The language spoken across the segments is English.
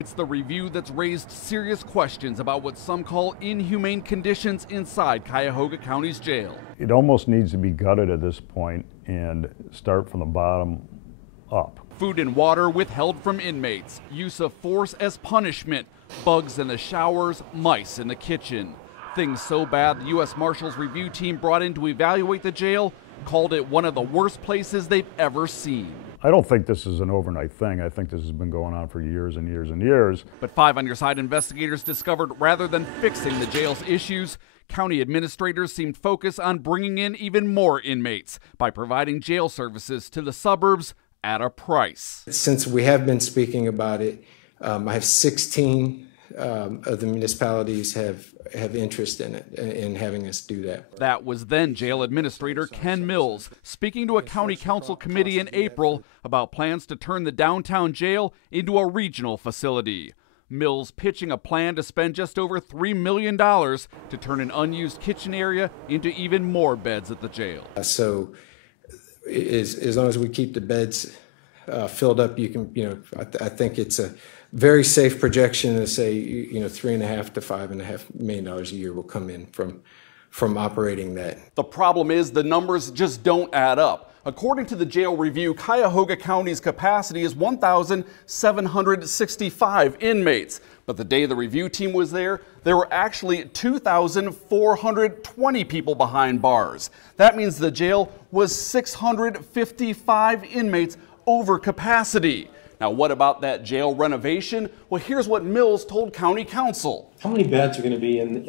It's the review that's raised serious questions about what some call inhumane conditions inside Cuyahoga County's jail. It almost needs to be gutted at this point and start from the bottom up. Food and water withheld from inmates, use of force as punishment, bugs in the showers, mice in the kitchen. Things so bad the U.S. Marshals review team brought in to evaluate the jail called it one of the worst places they've ever seen. I don't think this is an overnight thing. I think this has been going on for years and years and years. But 5 on Your Side investigators discovered rather than fixing the jail's issues, county administrators seemed focused on bringing in even more inmates by providing jail services to the suburbs at a price. Since we have been speaking about it, I have 16 of the municipalities have interest in it, in having us do that. That was then Jail Administrator Ken Mills speaking to a county council committee in April about plans to turn the downtown jail into a regional facility. Mills pitching a plan to spend just over $3 million to turn an unused kitchen area into even more beds at the jail. So as long as we keep the beds filled up, you can, I think it's a very safe projection to say, $3.5 to $5.5 million a year will come in from operating that. The problem is the numbers just don't add up. According to the jail review, Cuyahoga County's capacity is 1,765 inmates. But the day the review team was there were actually 2,420 people behind bars. That means the jail was 655 inmates over capacity. Now, what about that jail renovation? Well, here's what Mills told County Council. How many beds are going to be in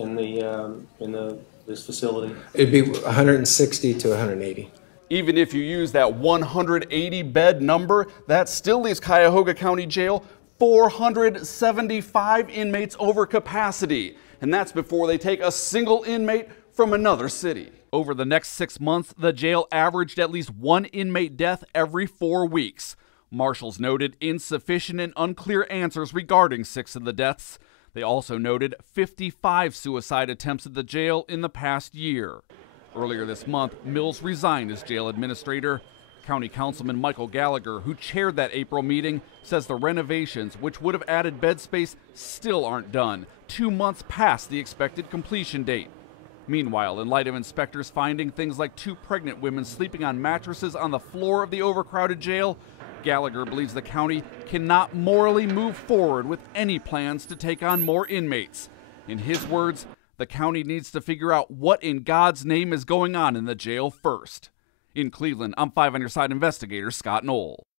this facility? It'd be 160 to 180. Even if you use that 180 bed number, that still leaves Cuyahoga County Jail 475 inmates over capacity. And that's before they take a single inmate from another city. Over the next 6 months, the jail averaged at least 1 inmate death every 4 weeks. Marshals noted insufficient and unclear answers regarding 6 of the deaths. They also noted 55 suicide attempts at the jail in the past year. Earlier this month, Mills resigned as jail administrator. County Councilman Michael Gallagher, who chaired that April meeting, says the renovations, which would have added bed space, still aren't done, 2 months past the expected completion date. Meanwhile, in light of inspectors finding things like 2 pregnant women sleeping on mattresses on the floor of the overcrowded jail, Gallagher believes the county cannot morally move forward with any plans to take on more inmates. In his words, the county needs to figure out what in God's name is going on in the jail first. In Cleveland, I'm 5 on Your Side investigator Scott Knoll.